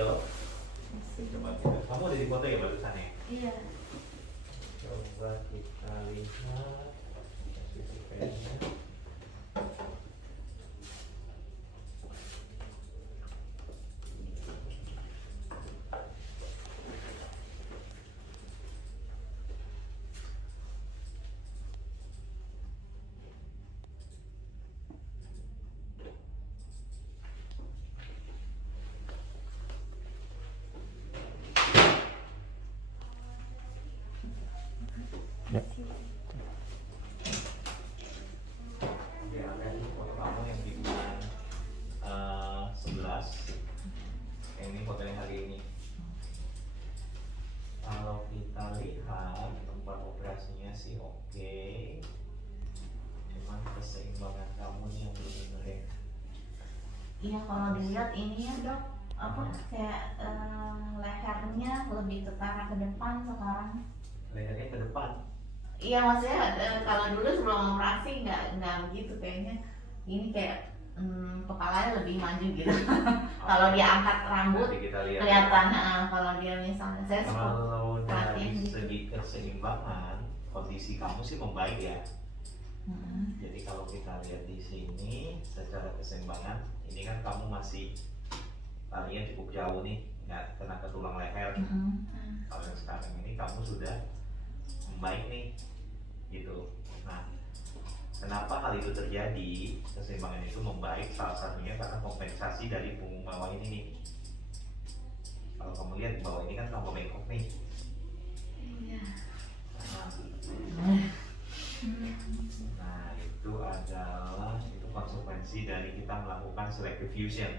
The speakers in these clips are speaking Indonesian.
Oke loh. Coba kita. Kamu udah di foto ya barusan ya? Iya. Coba kita lihat posisi pennya. Ya, ada foto kamu yang di bulan 11. Ini fotonya hari ini. Kalau kita lihat tempat operasinya sih oke. Cuman keseimbangan kamu nih yang belum bener ya. Iya, kalau dilihat ini ya dok, apa kayak lehernya lebih ke arah ke depan sekarang. Lehernya ke depan. Iya, maksudnya kalau dulu sebelum operasi nggak begitu kayaknya. Ini kayak kepalanya lebih maju gitu. Kalau dia angkat rambut Nanti kita lihat. kelihatan. Kalau dia misalnya saya suka Kalau dari perhatiin gitu. segi keseimbangan, kondisi kamu sih membaik ya. Jadi kalau kita lihat di sini secara keseimbangan, ini kan kamu masih larinya cukup jauh nih, nggak kena ke tulang leher. Kalau yang sekarang ini kamu sudah membaik nih, gitu. Nah, kenapa hal itu terjadi? Keseimbangan itu membaik salah satunya karena kompensasi dari punggung bawah ini nih. Kalau kamu lihat di bawah ini kan kamu bengkok nih. Iya. Nah, itu adalah konsekuensi dari kita melakukan selective fusion.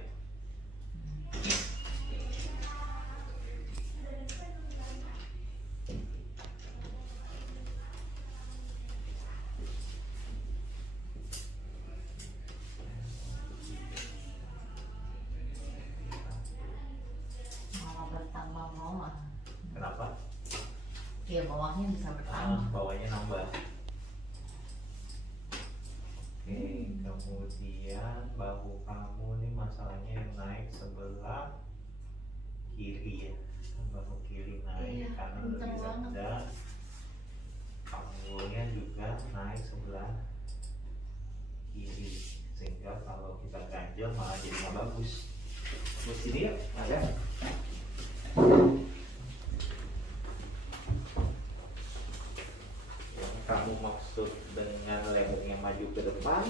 Malah bertambah bawah. Kenapa? Iya, bawahnya bisa bertambah. Bawahnya nambah. Oke, kemudian bahu kamu nih masalahnya yang naik sebelah kiri ya. Bahu kiri naik Iya, karena kenceng lebih banget. rendah. Panggulnya juga naik sebelah kiri, sehingga kalau kita ganjel malah jadi nggak bagus. Terus sini ya, ada. Yang kamu maksud dengan lehernya maju ke depan?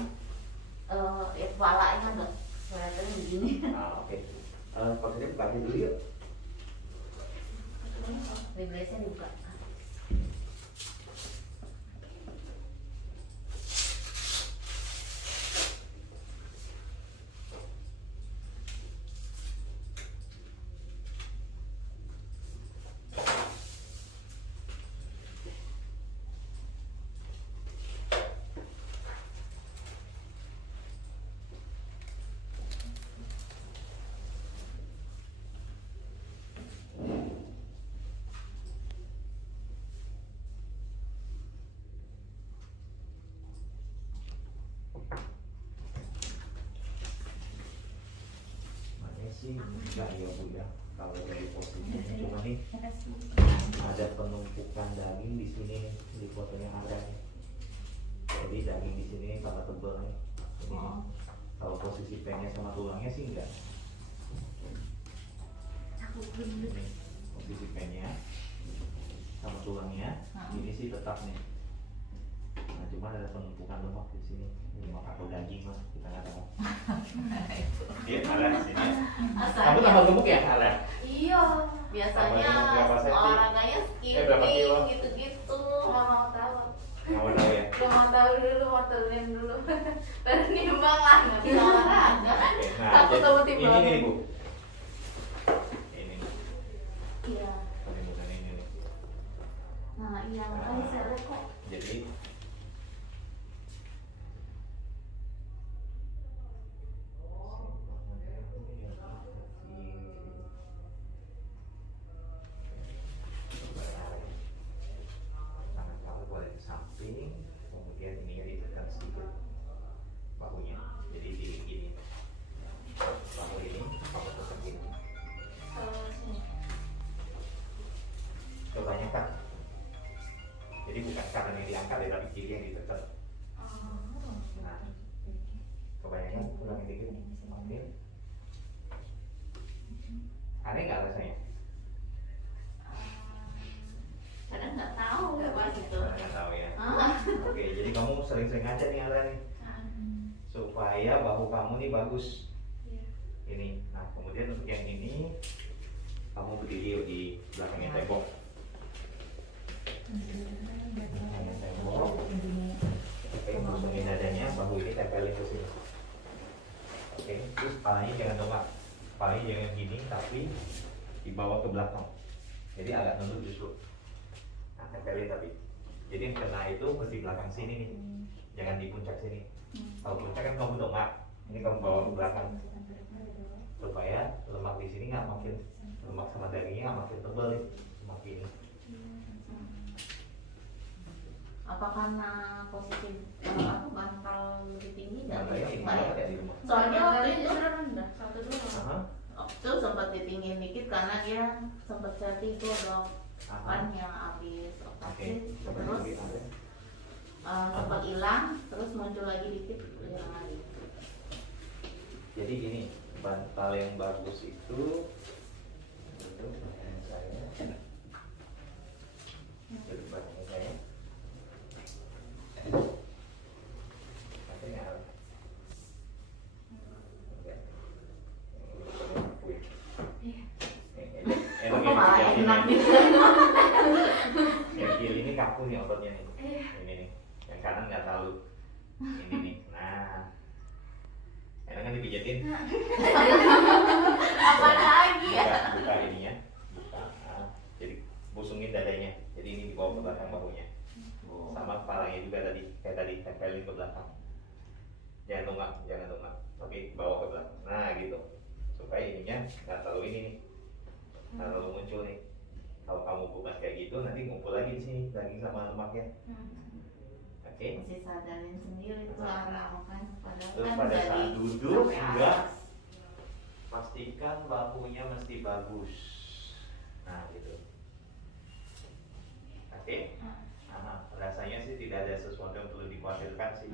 Ya kepalanya dok, kelihatannya begini. Oke. Maksudnya buka aja dulu yuk. Reblesnya dibuka. Sih enggak ya Bu ya, kalau dari posisinya cuma nih ada penumpukan daging di sini di fotonya ada nih. Jadi daging di sini tambah tebel nih. Ini nih. Kalau posisi pennya sama tulangnya sih enggak. Ini posisi pennya sama tulangnya ini sih tetap nih. Nah, cuma ada penumpukan lemak di sini. Lemak atau daging lah, kita nggak tahu. Iya, ada di sini. Kamu tambah gemuk ya, Ala? Iya, biasanya olahraganya berapa kilo? skipping gitu-gitu. Nggak mau tahu. Nggak mau tahu ya? Nggak mau tahu dulu, mau turunin dulu. Baru nimbang lah, nggak bisa olahraga. Oke, nah, Takut sama timbangan. ini nih Bu. Ini nih. Iya. Bukan ini nih. Nah iya, makanya saya lihat kok. Jadi tangan kamu boleh di samping, kemudian ini ditekan sedikit bahunya. Jadi di ini bahu ini kamu tekan ini. Jadi bukan kanan yang diangkat ya, tapi kiri yang ditekan. Nah, kebanyakan ulangin dikit, ambil. Aneh nggak rasanya? Kadang nggak tahu pas itu. Nggak tahu ya. Oke, jadi kamu sering-sering aja nih Ala nih, supaya bahu kamu nih bagus. Ini. Nah, kemudian untuk yang ini, kamu berdiri di belakangnya tembok. Belakangnya tembok. Oke, busungin dadanya, bahu ini tempelin ke sini. Oke, terus kepalanya jangan dongak. Kepalanya jangan gini, tapi dibawa ke belakang. Jadi agak nunduk justru. Nah, tempelin tapi. Jadi yang kena itu mesti belakang sini nih. Jangan di puncak sini. Kalau puncak kan kamu dongak. Ini kamu bawa ke belakang. Supaya lemak di sini nggak makin, lemak sama dagingnya nggak makin tebal nih, makin. Apa karena posisi aku bantal lebih tinggi dan Bantalnya ini banget ya di rumah. soalnya waktu itu rendah satu doang. waktu itu sempat ditinggiin dikit karena dia sempat jatuh itu dok kan yang habis operasi terus sempat hilang terus muncul lagi dikit hilang lagi. Jadi gini, bantal yang bagus itu belakang saya. Duduk belakang saya. Akhirnya Kok malah enak gitu. Yang kiri ini kaku nih ototnya nih. Ini nih. Yang kanan nggak tahu. Ini nih. Nah, enak kan dipijetin? Apa lagi ya? Buka ininya. Buka. Nah, jadi busungin dadanya. Jadi ini dibawa ke belakang bahunya. Sama kepalanya juga tadi, kayak tadi tempelin ke belakang. Jangan dongak, tapi bawa ke belakang. Nah gitu, supaya ininya nggak terlalu ini nih, nggak terlalu muncul nih. Kalau kamu buka kayak gitu, nanti ngumpul lagi di sini daging sama lemaknya. Oke. Mesti sadarin sendiri tuh lama kan. Padahal Terus kan pada dari saat duduk sampai juga atas. pastikan bahunya mesti bagus. Nah gitu. Oke. Rasanya sih tidak ada sesuatu yang perlu dikhawatirkan sih.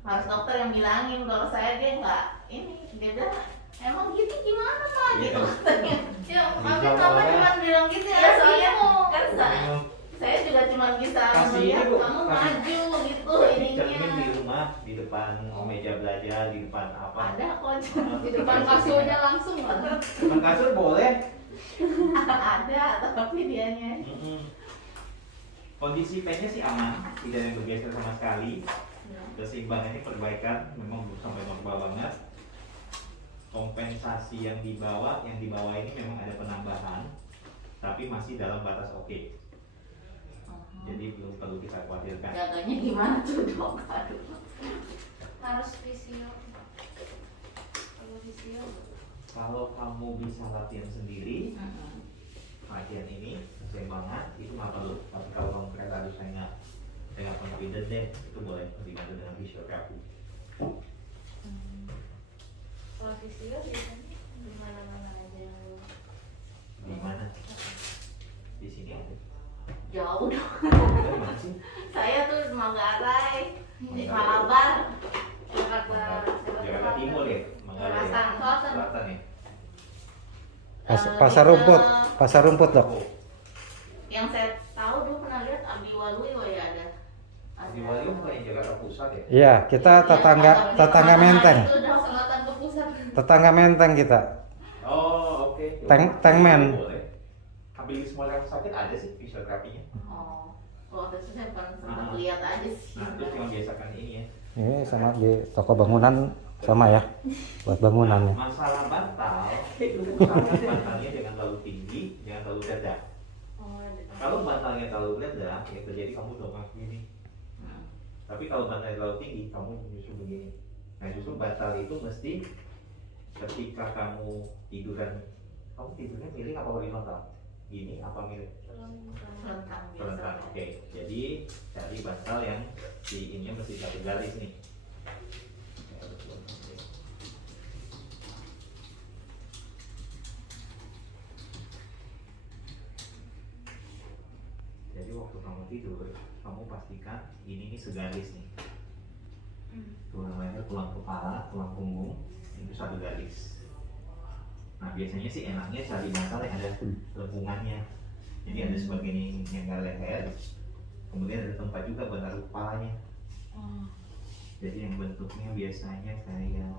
Harus dokter yang bilangin kalau saya dia nggak ini dia bilang emang gitu gimana pak gitu katanya. Ya tapi kamu cuma bilang gitu ya soalnya kan saya juga cuma bisa melihat kamu maju gitu ininya. Cermin di rumah, di depan meja belajar, di depan apa? Ada kok Di depan kasurnya langsung kan. Depan kasur boleh. ada tapi dianya. Kondisi pennya sih aman, tidak ada yang bergeser sama sekali. Keseimbangannya perbaikan, memang belum sampai normal banget. Kompensasi yang dibawa ini memang ada penambahan, tapi masih dalam batas oke. Jadi belum perlu kita khawatirkan. Jaganya gimana tuh dok? Aduh. Harus visio. Kalau visio. Kalau kamu bisa latihan sendiri, latihan ini keseimbangan itu nggak perlu. Tapi kalau kamu merasa aduh saya nggak confident deh, itu boleh dibantu dengan fisioterapi. Kalau visio biasanya di mana-mana aja yang lu. Di mana? Di sini aja. Jauh dong. Di mana sih? Saya tuh Manggarai, di Malabar, Jakarta Timur ya, Manggarai ya? Selatan ya. Pasar rumput dok. Yang saya tahu dulu pernah lihat Abdi Waluyo ya ada. Di Waluyo bukan yang Jakarta Pusat ya? Iya, kita tetangga menteng. Itu udah selatan ke pusat. Tetangga menteng kita. Oh oke. Tank man. Boleh. Ambil di semua rumah sakit ada sih fisioterapinya. Oh, waktu itu saya pernah sempat lihat aja sih. Nah terus cuma biasakan ini ya. Ini sama di toko bangunan sama ya, buat bangunannya. Masalah bantal, usahakan bantalnya jangan terlalu tinggi, jangan terlalu rendah. Kalau bantalnya terlalu rendah, yang terjadi kamu dongak gini. Tapi kalau bantalnya terlalu tinggi, kamu justru begini. Nah justru bantal itu mesti ketika kamu tidurnya miring apa horizontal? Gini apa miring? Terlentang. Oke. Jadi cari bantal yang di ininya mesti satu garis nih. tidur, kamu pastikan ini nih segaris nih. Tulang leher, tulang kepala, tulang punggung itu satu garis. Nah biasanya sih enaknya cari bantal yang ada lengkungannya. Jadi ada sebagian yang nggak leher, kemudian ada tempat juga buat taruh kepalanya. Jadi yang bentuknya biasanya kayak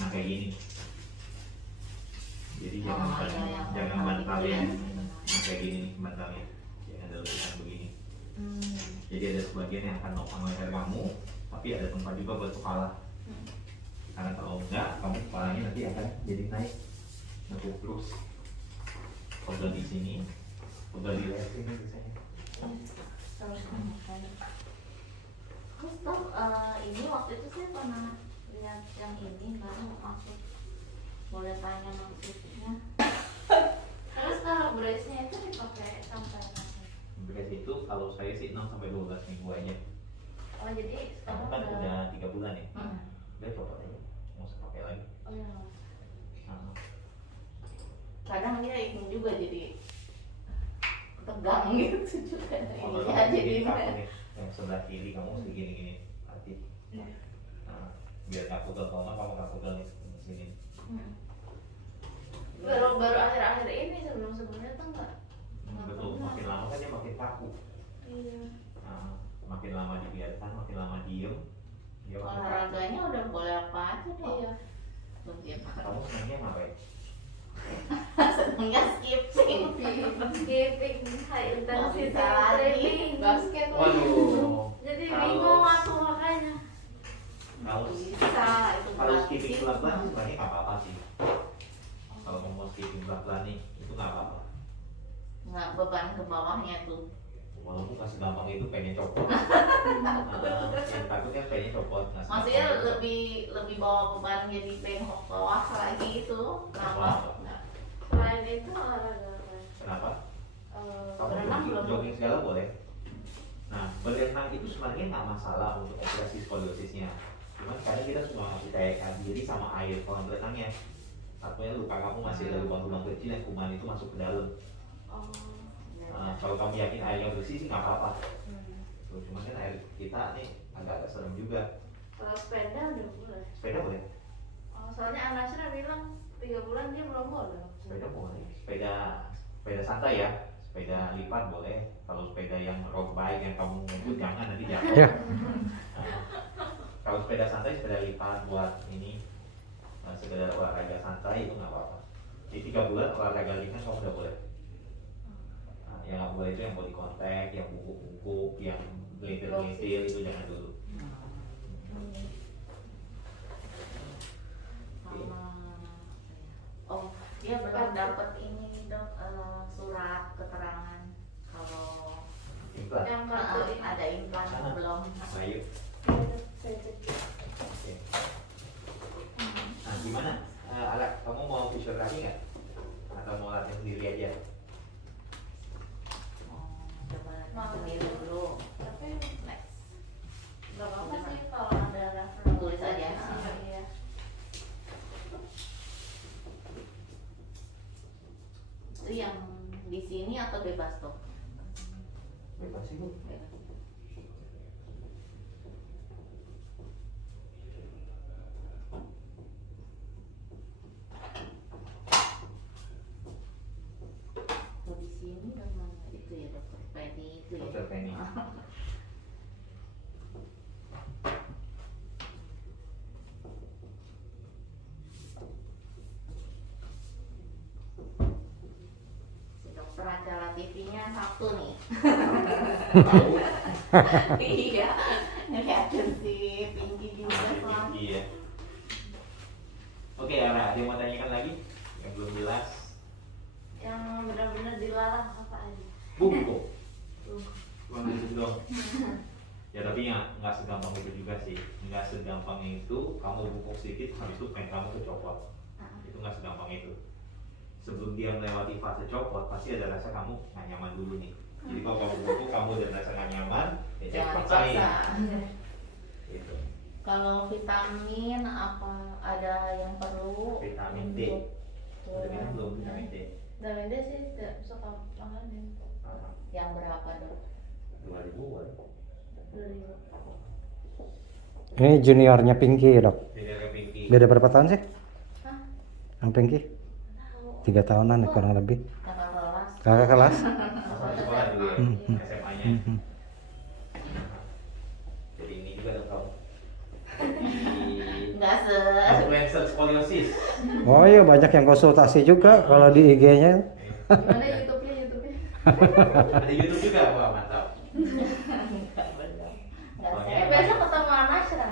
nah kayak gini. Jadi jangan bantalnya kayak gini nih bantalnya. Jangan ada lekukan begini. Jadi ada sebagian yang akan nopang leher kamu, tapi ada tempat juga buat kepala. Karena kalau enggak, kamu kepalanya nanti akan jadi naik, nekuk terus. Pegel di sini, pegel di leher sini biasanya. Terus toh ini waktu itu saya pernah lihat yang ini baru maksud boleh tanya maksudnya. Terus kalau brace-nya itu dipakai sampai apa? Brace itu kalau saya sih 6 sampai 12 minggu aja. Oh jadi Kamu sekarang kan udah 3 bulan ya? Hmm. Udah coba aja, mau usah pakai lagi. Oh iya. Nah, Kadang dia ini juga jadi tegang gitu juga. kalau Iya kamu jadi gini kaku nih, yang sebelah kiri kamu mesti gini-gini, hati. Nah, biar nggak pegel, kalau nggak kamu nggak pegel nih, gini. baru akhir-akhir ini sebelumnya tuh enggak. Betul, makin lama kan dia makin kaku. Iya. Nah, makin lama dibiarkan, makin lama diem, dia makin kaku. Olahraganya udah boleh apa aja kok. Iya. Bagaimana? Kamu senangnya ngapain? Senangnya skipping. Skipping high intensity Bisa lagi. training basket. Waduh. Jadi Kalau- bingung aku makanya. Kalau Bisa itu kalau gratis. skipping pelan-pelan sebenarnya nggak apa-apa sih. Kalau mau skipping pelan-pelan nih, itu nggak apa-apa. Nggak beban ke bawahnya tuh. Walaupun nggak segampang itu pengen copot. Yang takutnya pengen copot. Nggak segampang Maksudnya itu. lebih bawa beban jadi bengkok bawah lagi itu. Kenapa? Selain itu olahraga apa? Kenapa? Kamu Berenang belum? jogging segala boleh. Nah, berenang itu sebenarnya nggak masalah untuk operasi skoliosisnya. Cuman kadang kita cuma percayakan diri sama air kalau berenangnya. Satunya luka kamu masih ada lubang-lubang kecil yang kuman itu masuk ke dalam. Oh. Nah, kalau kamu yakin airnya bersih sih nggak apa-apa. Tuh, cuman kan air kita nih agak serem juga. Kalau sepeda udah boleh. Sepeda boleh? Oh, soalnya Anasra bilang 3 bulan dia belum boleh. Sepeda boleh. Sepeda santai ya. Sepeda lipat boleh. Kalau sepeda yang road bike yang kamu ngebut jangan nanti jatuh. Ya. Nah, kalau sepeda santai, sepeda lipat buat ini sekedar olahraga santai itu nggak apa-apa. Di 3 bulan olahraga ringan kamu udah boleh. Nah, yang nggak boleh itu yang body contact, yang bungkuk-bungkuk, yang melintir-melintir itu jangan dulu. Oh, dia belum dapat ini dok surat keterangan kalau Implan. Yang kartu ini. ada implan belum. Nah, yuk. Saya cek. Oke. Nah, gimana? Alat, kamu mau fisioterapi nggak? Atau mau latihan sendiri aja? Coba sendiri dulu. Tapi Next. nggak apa-apa sih kalau ada referensi. Tulis aja. Iya. Itu yang di sini atau bebas dok? Bebas sih, Bu. Bebas. Tuh di sini namanya itu ya dokter Penny itu ya. Dokter Penny. Si dokter acara TV-nya Sabtu nih. Tahu? Iya, ngeliatin si Pinky juga soalnya. Iya. Oke, Ara, ada yang mau tanyakan lagi? Yang belum jelas? Yang benar-benar dilarang apa aja? Bungkuk. Cuma gitu dong. Ya tapi nggak segampang itu juga sih. Nggak segampang itu kamu bungkuk sedikit, habis itu pen kamu kecopot. Itu nggak segampang itu. Sebelum dia melewati fase copot, pasti ada rasa kamu nggak nyaman dulu nih. Jadi kalau kamu bungkuk, kamu udah merasa nggak nyaman, ya Jangan jangan paksain. dipaksa. Gitu. Kalau vitamin apa ada yang perlu Vitamin D. untuk Udah minum belum vitamin D? Vitamin D sih tidak suka makanin. Yang berapa dok? 2000-an. 2000. Ini juniornya Pinky dok. Jadi agak Pinky. Beda berapa tahun sih? Hah? Yang Pinky? Tahu. 3 tahunan ya, kurang lebih. Kakak kelas. Kakak kelas? Sama sekolah dulu ya, Hmm. SMA-nya. Jadi ini juga dong kamu. Enggak se. Influencer skoliosis. Oh iya, banyak yang konsultasi juga kalau di IG-nya. Gimana YouTube-nya? YouTube-nya? Ada YouTube juga, wah mantap. Enggak benar. Enggak saya. Besok ketemu Anasra.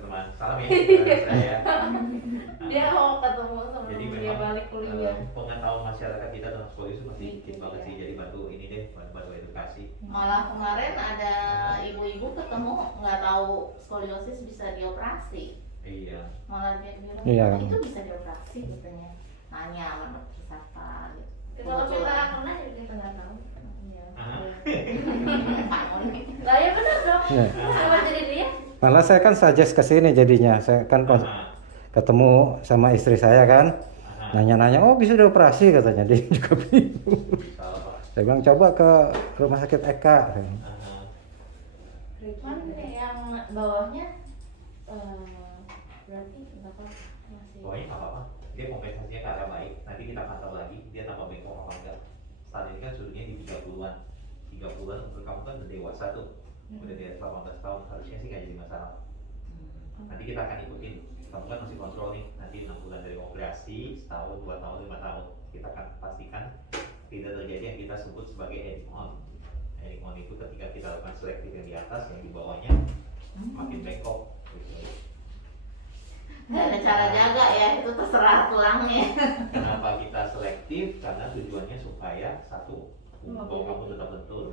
Teman, salam ya kepada saya. Dia mau ketemu Jadi sebelum dia memang balik kuliah. pengetahuan masyarakat kita tentang skoliosis masih dikit banget sih. Jadi bantu ini deh, bantu edukasi. Malah kemarin ada ibu-ibu ketemu nggak tahu skoliosis bisa dioperasi. Iya. Malah dia bilang Iya. itu bisa dioperasi katanya. Nanya sama dokter siapa gitu. Kalau kita pernah ya kita nggak tahu. Iya. Hah? Pak Moni. Lah ya benar dong. Iya. Kenapa jadi dia? Malah saya kan suggest ke sini jadinya. Saya kan ketemu sama istri saya kan. Nanya-nanya, oh bisa dioperasi katanya. Dia juga bingung. Salah Pak. Saya bilang coba ke rumah sakit Eka. Cuman yang bawahnya berarti nggak apa masih. Pokoknya nggak apa-apa. Dia kompensasinya ke arah baik. Nanti kita pantau lagi. Dia tambah bengkok apa enggak. Saat ini kan suhunya di 30-an. 30-an untuk kamu kan udah dewasa tuh. Udah di atas 18 tahun. Harusnya sih nggak jadi masalah. Nanti kita akan ikutin. Kamu kan masih kontrol nih. Nanti 6 bulan dari operasi, setahun, 2 tahun, 5 tahun. Kita akan pastikan tidak terjadi yang kita sebut sebagai heading on. Heading on itu ketika kita lakukan selektif yang di atas, yang di bawahnya makin bengkok. Gitu. Nggak ada cara jaga ya, itu terserah tulangnya. Kenapa kita selektif? Karena tujuannya supaya satu, punggung bawah kamu tetap lentur.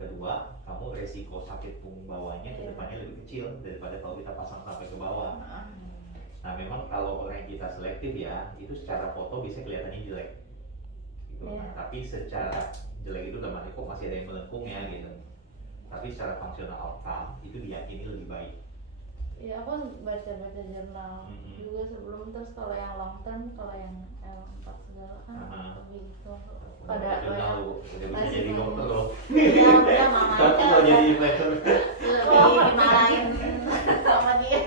Kedua, kamu resiko sakit punggung bawahnya ke depannya lebih kecil daripada kalau kita pasang sampai ke bawah. Nah memang kalau orang yang kita selektif ya, itu secara foto bisa kelihatannya jelek gitu. Nah, tapi secara jelek itu dalam arti kok masih ada yang melengkung ya gitu. Tapi secara fungsional outcome itu diyakini lebih baik. Ya aku baca-baca jurnal juga sebelum, terus kalau yang long term, kalau yang L4 segala kan lebih gitu. Pada Jurnal lu, udah bisa masih jadi mau. dokter loh. Ya udah mama Tapi kalau jadi influencer. lebih dimarahin sama dia.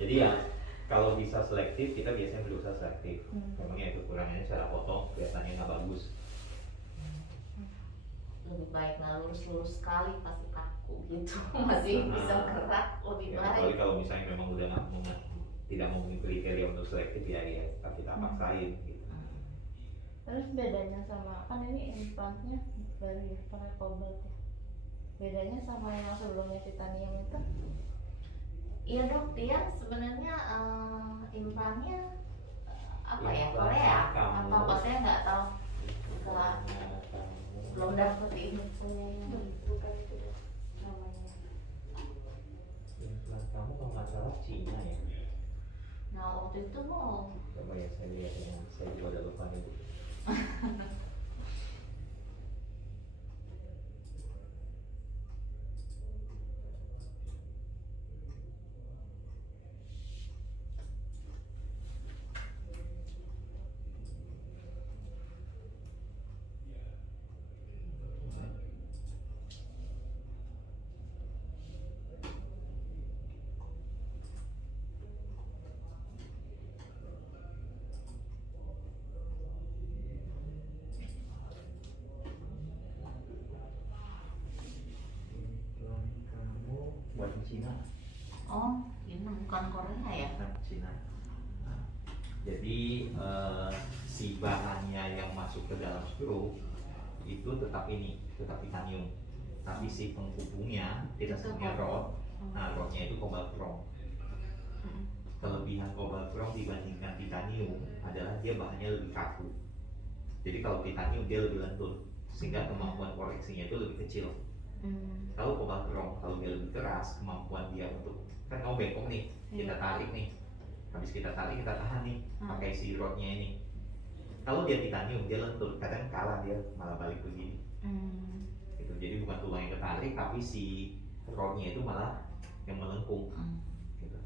Jadi ya kalau bisa selektif kita biasanya berusaha selektif. Memangnya itu kurangnya secara foto kelihatannya nggak bagus. Lebih baik nggak lurus-lurus sekali pasti kaku gitu. Masih bisa gerak lebih Ya, baik. kecuali kalau misalnya memang udah tidak memenuhi kriteria untuk selektif ya kita paksain gitu. Terus bedanya sama, kan ini implantnya baru ya, pakai cobalt ya. Bedanya sama yang sebelumnya titanium itu? Iya dok, dia sebenarnya implannya apa ya, Implan Korea kamu. atau saya nggak tahu. Nggak, belum dapet ini. Punya yang bukan itu deh, namanya. Implan kamu kalau nggak salah Cina ya. Nah waktu itu mau Coba ya saya lihat ya, saya juga udah lupa nih. Implan kamu buat Cina. oh ini bukan Korea ya. Cina. Nah, jadi si bahannya yang masuk ke dalam skru itu tetap titanium. Tapi si penghubungnya kita sebutnya rod. Nah rodnya itu cobalt chrome. Kelebihan cobalt chrome dibandingkan titanium adalah dia bahannya lebih kaku. Jadi kalau titanium dia lebih lentur sehingga kemampuan koreksinya itu lebih kecil. Kalau cobalt chrome kalau dia lebih keras, kemampuan dia untuk kan kamu bengkok nih, kita tarik nih, habis kita tarik kita tahan nih pakai si rodnya ini. Kalau dia titanium dia lentur, kadang kalah dia malah balik begini. Gitu. Jadi bukan tulang yang ketarik tapi si rodnya itu malah yang melengkung. Gitu.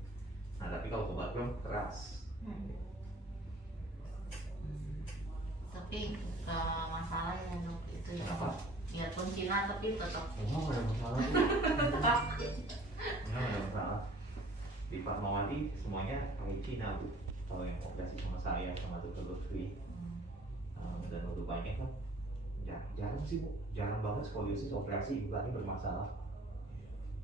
Nah tapi kalau cobalt chrome keras. tapi masalahnya dok itu ya. Kenapa? Biarpun Cina tapi tetap. Emang ada masalah? Emang ada masalah? Di Fatmawati semuanya pakai Cina bu. Kalau yang operasi sama saya sama Dr. Lutfi dan untuk banyak kan jarang sih bu, jarang banget skoliosis operasi implantnya bermasalah.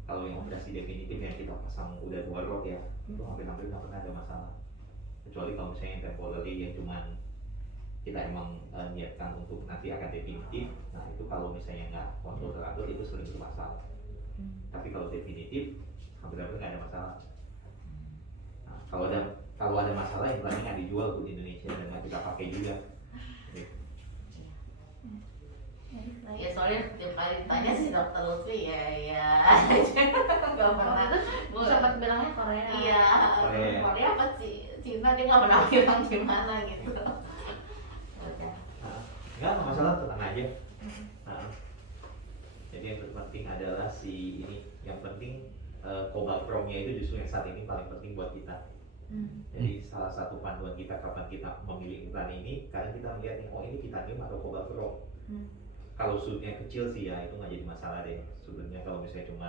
Kalau yang operasi definitif yang kita pasang udah 2 rod ya, itu hampir-hampir nggak pernah ada masalah. Kecuali kalau misalnya yang temporary yang cuman kita emang niatkan untuk nanti akan definitif, nah itu kalau misalnya nggak kontrol teratur itu sering bermasalah. Tapi kalau definitif hampir-hampir nggak ada masalah. Nah, kalau ada masalah implantnya nggak dijual bu di Indonesia dan nggak kita pakai juga. Ya soalnya tiap kali ditanya si dokter Lutfi ya nggak pernah. Itu sempat bilangnya Korea. Iya, Korea apa sih? Cina dia nggak pernah bilang gimana gitu. Udah. Nggak masalah, tenang aja. Nah, jadi yang terpenting adalah si ini, yang penting Cobalt Chrome-nya itu justru yang saat ini paling penting buat kita. Jadi salah satu panduan kita kapan kita memilih implan ini, karena kita melihat nih, oh ini titanium atau Cobalt Chrome. Kalau sudutnya kecil sih ya itu nggak jadi masalah deh. Sudutnya kalau misalnya cuma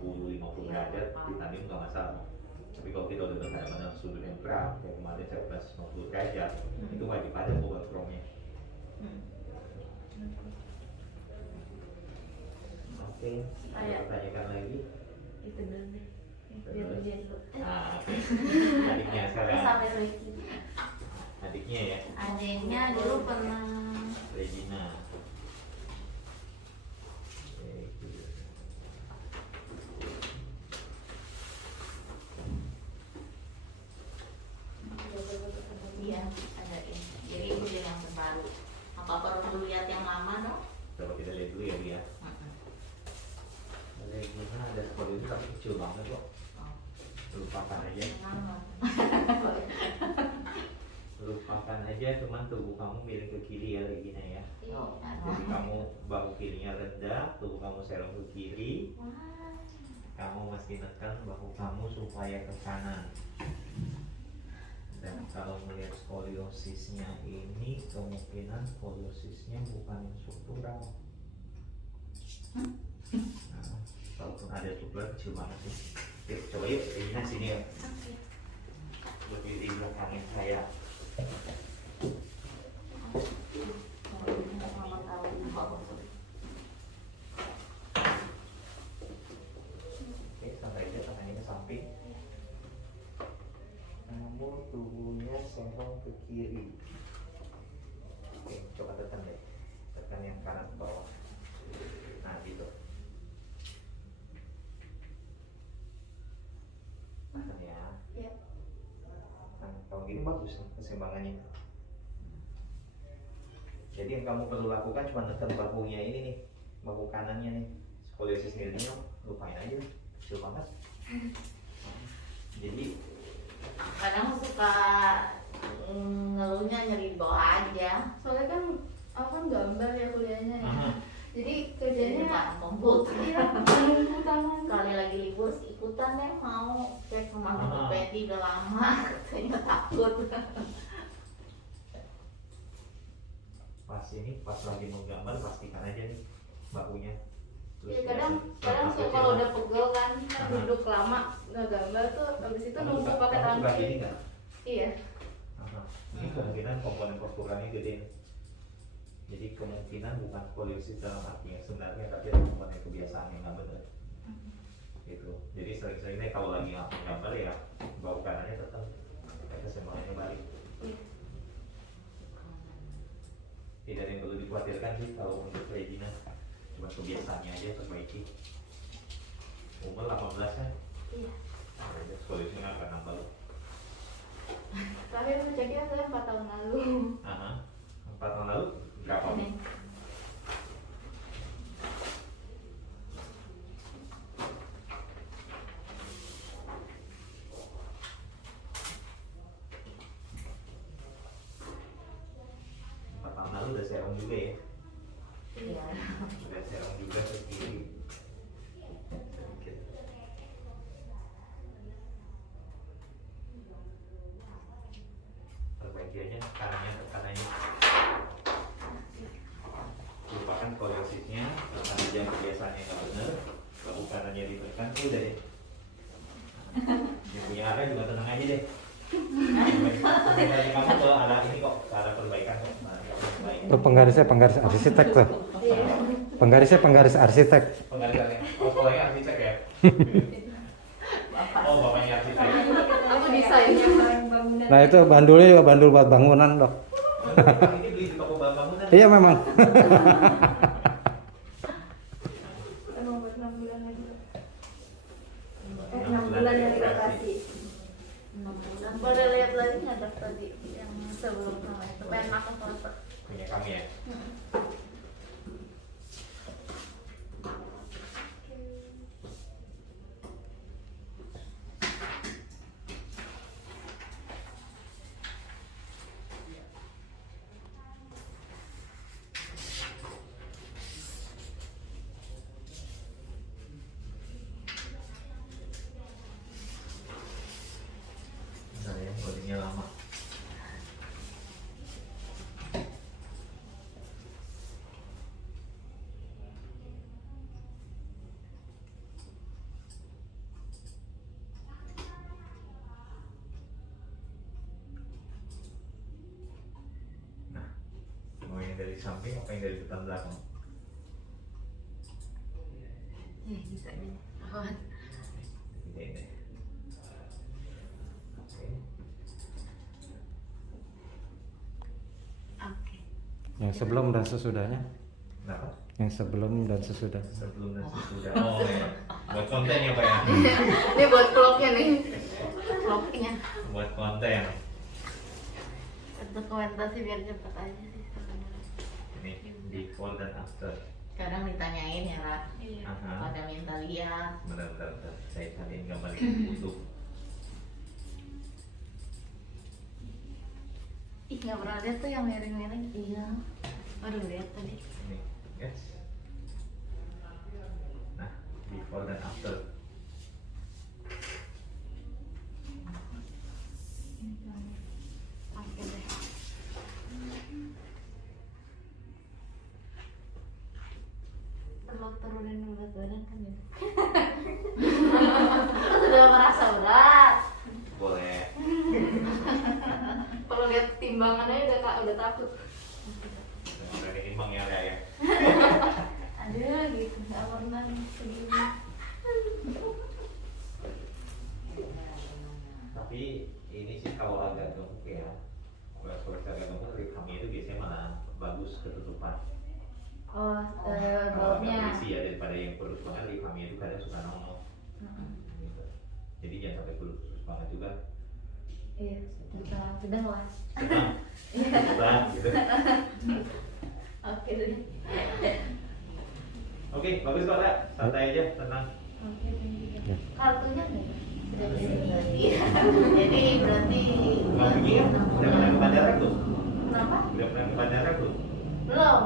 40-50 derajat, titanium nggak masalah. Tapi kalau kita udah berhadapan dengan sudut yang berat, kayak kemarin saya 50 derajat, itu wajib ada Cobalt Chrome-nya. Oke, ada pertanyaan lagi? Itu dulu deh. Biar dia dulu. Nah, adiknya sekarang. Sampai Ricky. Adiknya ya, Adiknya dulu pernah. Regina. Iya, ada ini. Jadi itu dia yang terbaru. Apa perlu lihat yang lama dong? Coba kita lihat dulu ya dia. Regina ada skoliosis tapi kecil banget kok. Lupakan aja. Lupakan aja, cuman tubuh kamu miring ke kiri ya Regina ya. Jadi kamu bahu kirinya rendah, tubuh kamu serong ke kiri. Kamu mesti tekan bahu kamu supaya ke kanan. Dan kalau melihat skoliosisnya ini, kemungkinan skoliosisnya bukan yang struktural. Nah, kalaupun ada struktural kecil banget sih. Yuk, coba yuk, Regina sini ya. Berdiri di belakangnya saya. Oke, santai aja, tangannya ke samping. Kamu tubuhnya serong ke kiri. Oke, coba tekan deh. Tekan yang kanan ke bawah. Nah, gitu. Tahan ya. Iya. Nah, kalau gini bagus nih keseimbangannya. Jadi yang kamu perlu lakukan cuma tekan bahunya ini nih, bahu kanannya nih. Skoliosis milenial, lupain aja, kecil banget. Jadi Kadang suka ngeluhnya nyeri di bawah aja. Soalnya kan aku kan gambar ya kuliahnya ya. Jadi Jadi kerjanya komputer. iya menunggu tangan. Sekali lagi libur ikutan deh mau cek sama ortopedi udah lama. Katanya takut. pas ini, pas lagi menggambar pastikan aja nih bahunya. Iya kadang suka kalau udah pegel kan duduk lama nggak gambar tuh habis itu nunggu pakai tangan suka gini kiri. nggak? Iya. Ini kemungkinan komponen posturalnya gede. Jadi kemungkinan bukan skoliosis dalam artinya sebenarnya, tapi ada komponen kebiasaan yang nggak benar. Gitu. Jadi sering-seringnya kalau lagi gambar ya bahu kanannya tetap keseimbangannya balik. Tidak ada yang perlu dikhawatirkan sih kalau untuk Regina, cuma kebiasaannya aja perbaiki. Umur 18 kan? Iya. Skoliosis nggak akan nambah. Terakhir ngeceknya saya 4 tahun lalu. 4 tahun lalu berapa? Ini. Tahun lalu udah serong juga ya? Iya. Udah serong juga ke kiri. Sedikit. Perbaiki aja kanannya ke kanannya. dia diberikan tuh udah deh. Dia punya arah juga tenang aja deh. Kamu ke arah ini kok, ke arah perbaikan kok. Tuh penggarisnya penggaris arsitek tuh. Penggarisnya penggaris arsitek. Penggaliannya, oh soalnya arsitek ya. Oh bapaknya arsitek. Aku desainnya bangunan. Nah itu bandulnya juga bandul buat bangunan loh. Ini beli di toko bangunan. Iya memang. Emang buat 6 bulan lagi. 6 6 bulan yang dikasih. 6 bulan. Boleh lihat lagi nggak Dok tadi yang sebelum sama itu? Pengen aku foto. Punya kami ya. Bentar ya, codingnya lama. Nah, mau yang dari samping apa yang dari depan belakang? Bisa nih. Awan. Ini. Oke. Oke. Yang sebelum dan sesudahnya. Kenapa? Yang sebelum dan sesudah. Sebelum dan sesudah. Oh ya. Buat konten ya Pak ya? Ini buat vlognya nih. Vlognya. Buat konten. Dokumentasi biar cepet aja sih sebenarnya. Ini before dan after. Kadang ditanyain ya lah. Aha. Pada minta lihat. Benar. Saya cariin gambar yang utuh. Ih nggak pernah lihat tuh yang miring-miring. Iya. Baru lihat tadi. Ini, yes. Nah, before dan after. Oke deh. Perlu turunin berat badan kan ya? Sudah merasa berat. Boleh. Kalau lihat timbangannya udah takut. Udah ditimbang ya Lea ya. Ada gitu, nggak pernah segini. Tapi ini sih kalau agak gemuk ya. Kalau agak gemuk, rib kami itu biasanya malah bagus ketutupan. Oh, Kalau agak bautnya. berisi ya daripada yang kurus banget, rib kami itu kadang suka nongol. Gitu. Jadi jangan sampai kurus banget juga. Iya, sedang lah. Sedang gitu. Oke deh. Oke, bagus kok Lea. Santai aja, tenang. Oke, kartunya nih. Jadi berarti Kamu pergi udah pernah ke bandara tuh? Kenapa? Udah pernah ke bandara tuh? Belum.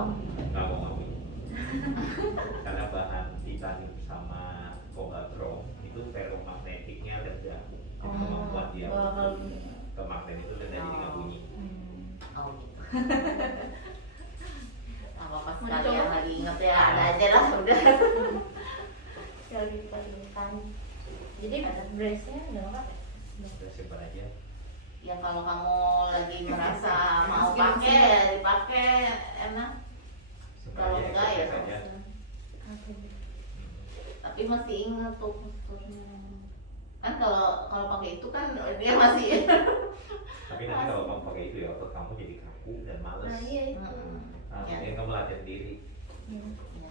Nggak mau ngomong. Karena bahan titanium sama kobaltron itu ferromagnetiknya rendah. Jadi kemampuan dia kalau ke magnet itu rendah jadi nggak bunyi. Oh gitu. Apa sekali yang lagi inget ya ada aja lah udah. sekali tanya. Jadi ada brace-nya udah apa? Udah simpan aja. Ya kalau kamu lagi merasa mau pakai ya dipakai enak. Simpan Kalau aja, enggak ya exercise aja. Oke. tapi masih ingat tuh posturnya. Kan kalau pakai itu kan dia masih. Tapi nanti kalau kamu pakai itu ya otot kamu jadi kaku dan males. Nah iya itu. Mm-mm. Nah, Ya. mungkin kamu latihan diri. Iya.